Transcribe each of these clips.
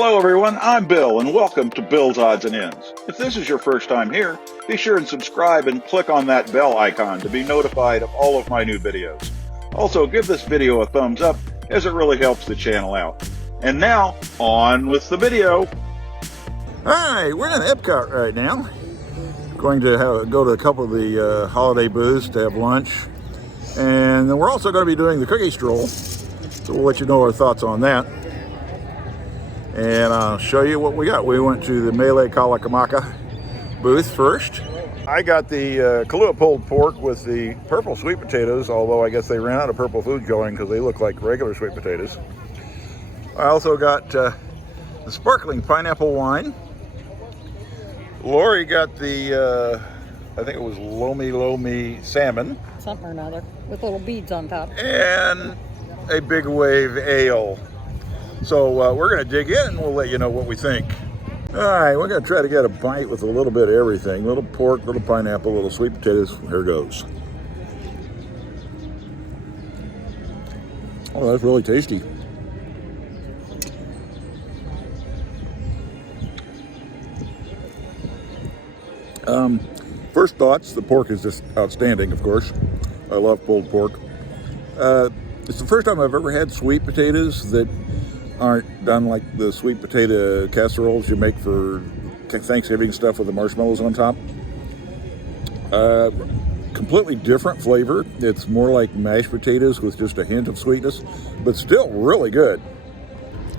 Hello everyone, I'm Bill and welcome to Bill's Odds and Ends. If this is your first time here, be sure and subscribe and click on that bell icon to be notified of all of my new videos. Also, give this video a thumbs up as it really helps the channel out. And now, on with the video. Alright, we're in Epcot right now. Going to go to a couple of the holiday booths to have lunch. And then we're also going to be doing the cookie stroll. So we'll let you know our thoughts on that. And I'll show you what we got. We went to the Mele Kalikimaka booth first. I got the Kahlua pulled pork with the purple sweet potatoes, although I guess they ran out of purple food going because they look like regular sweet potatoes. I also got the sparkling pineapple wine. Lori got the, I think it was Lomi salmon. Something or another, with little beads on top. And a big wave ale. So we're going to dig in and we'll let you know what we think. All right, we're going to try to get a bite with a little bit of everything. Little pork, little pineapple, little sweet potatoes. Here goes. Oh, that's really tasty. First thoughts, the pork is just outstanding, of course. I love pulled pork. It's the first time I've ever had sweet potatoes that aren't done like the sweet potato casseroles you make for Thanksgiving stuff with the marshmallows on top. Completely different flavor. It's more like mashed potatoes with just a hint of sweetness, but still really good.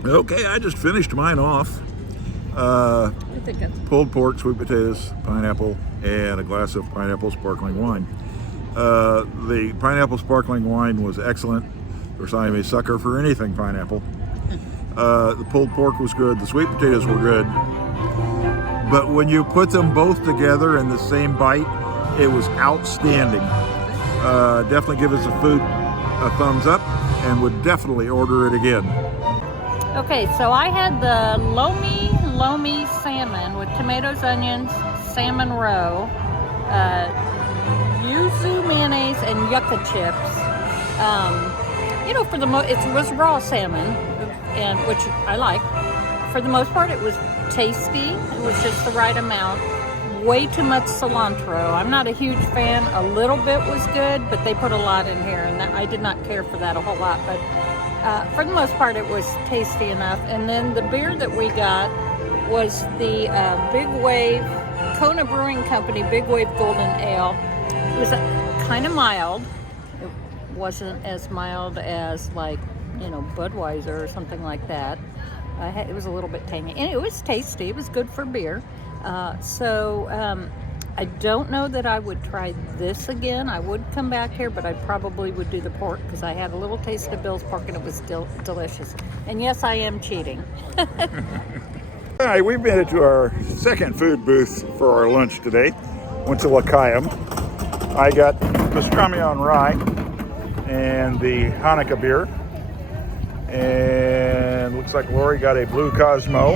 Okay, I just finished mine off. Pulled pork, sweet potatoes, pineapple, and a glass of pineapple sparkling wine. The pineapple sparkling wine was excellent. Of course, I am a sucker for anything pineapple. The pulled pork was good. The sweet potatoes were good. But when you put them both together in the same bite, it was outstanding. Definitely give us a food a thumbs up and would definitely order it again. Okay, so I had the Lomi salmon with tomatoes, onions, salmon roe, yuzu mayonnaise, and yucca chips. For the it was raw salmon, and which I like. For the most part, it was tasty. It was just the right amount. Way too much cilantro. I'm not a huge fan. A little bit was good, but they put a lot in here, and I did not care for that a whole lot. But for the most part, it was tasty enough. And then the beer that we got was the Big Wave, Kona Brewing Company Big Wave Golden Ale. It was kind of mild. It wasn't as mild as like, Budweiser or something like that. It was a little bit tangy, and it was tasty. It was good for beer. I don't know that I would try this again. I would come back here, but I probably would do the pork because I had a little taste of Bill's pork and it was still delicious. And yes, I am cheating. All right, we've made it to our second food booth for our lunch today. Went to L'Chaim. I got pastrami on rye and the Hanukkah beer. And looks like Lori got a blue Cosmo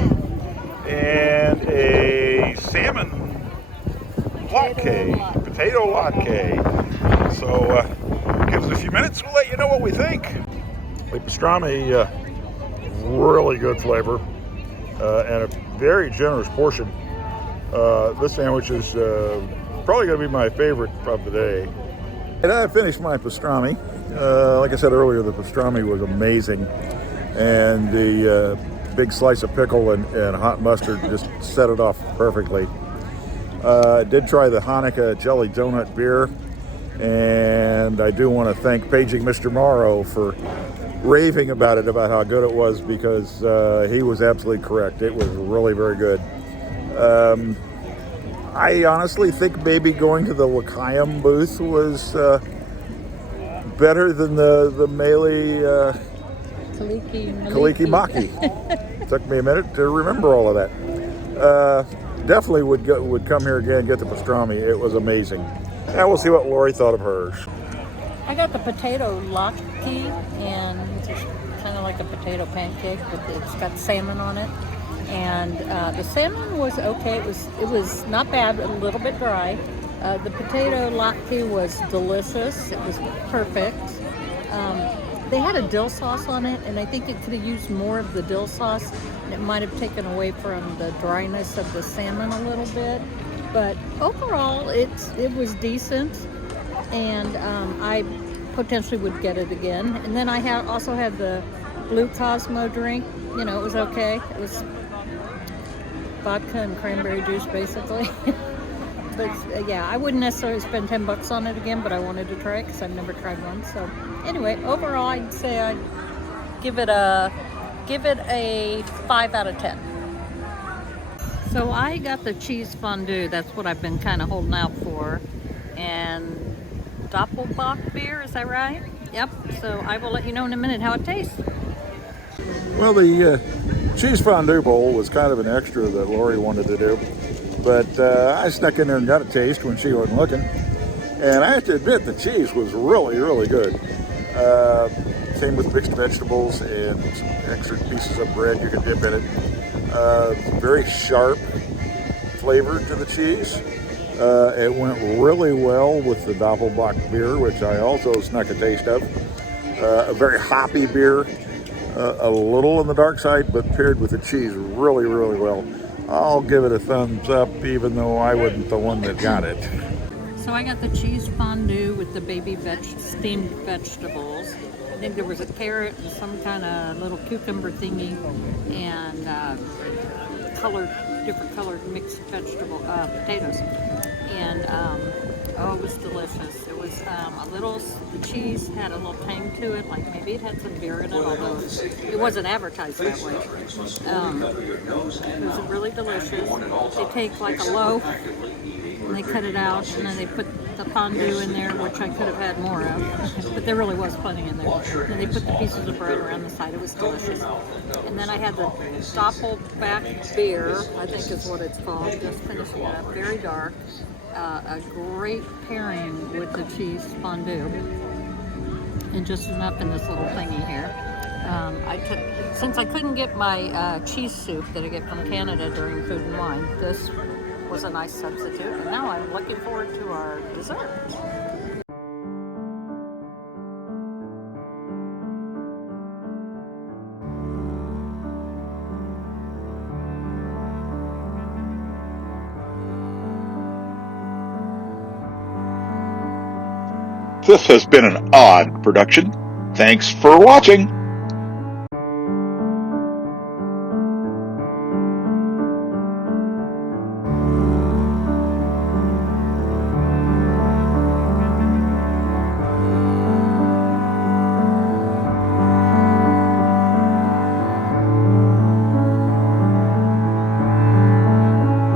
and a salmon latke, potato latke. So give us a few minutes, we'll let you know what we think. The pastrami, really good flavor and a very generous portion. This sandwich is probably going to be my favorite of the day. And I finished my pastrami. Like I said earlier, the pastrami was amazing. And the big slice of pickle and hot mustard just set it off perfectly. Did try the Hanukkah jelly donut beer. And I do want to thank Paging Mr. Morrow for raving about it, about how good it was, because he was absolutely correct. It was really very good. I honestly think maybe going to the L'Chaim booth was better than the Mele Kalikimaka. Took me a minute to remember all of that. Definitely would come here again and get the pastrami. It was amazing. Now we'll see what Lori thought of hers. I got the potato latke, and it's kind of like a potato pancake, but it's got salmon on it. And the salmon was okay. It was not bad, but a little bit dry. The potato latke was delicious. It was perfect. they had a dill sauce on it, and I think it could have used more of the dill sauce, and it might have taken away from the dryness of the salmon a little bit. But overall, it was decent, and I potentially would get it again. And then I also had the blue Cosmo drink. You know, it was okay. It was vodka and cranberry juice, basically. But yeah, I wouldn't necessarily spend $10 on it again, but I wanted to try it because I've never tried one. So anyway, overall, I'd say I'd give it a 5 out of 10. So I got the cheese fondue. That's what I've been kind of holding out for. And Doppelbock beer, is that right? Yep. So I will let you know in a minute how it tastes. Well, the cheese fondue bowl was kind of an extra that Lori wanted to do. But I snuck in there and got a taste when she wasn't looking. And I have to admit, the cheese was really, really good. Came with mixed vegetables and some extra pieces of bread you could dip in it. Very sharp flavor to the cheese. It went really well with the Doppelbock beer, which I also snuck a taste of. A very hoppy beer, a little on the dark side, but paired with the cheese really, really well. I'll give it a thumbs up, even though I wasn't the one that got it. So I got the cheese fondue with the baby steamed vegetables. I think there was a carrot and some kind of little cucumber thingy, and different colored mixed potatoes. And oh, it was delicious. It was the cheese had a little tang to it, like maybe it had some beer in it, although it wasn't advertised that way. It was really delicious. They take like a loaf and they cut it out, and then they put the fondue in there, which I could have had more of, but there really was plenty in there. And then they put the pieces of bread around the side. It was delicious. And then I had the Doppelbock beer, I think is what it's called, just finishing it up, very dark. A great pairing with the cheese fondue, and just enough in this little thingy here. Since I couldn't get my cheese soup that I get from Canada during Food and Wine, this was a nice substitute, and now I'm looking forward to our dessert. This has been an odd production. Thanks for watching.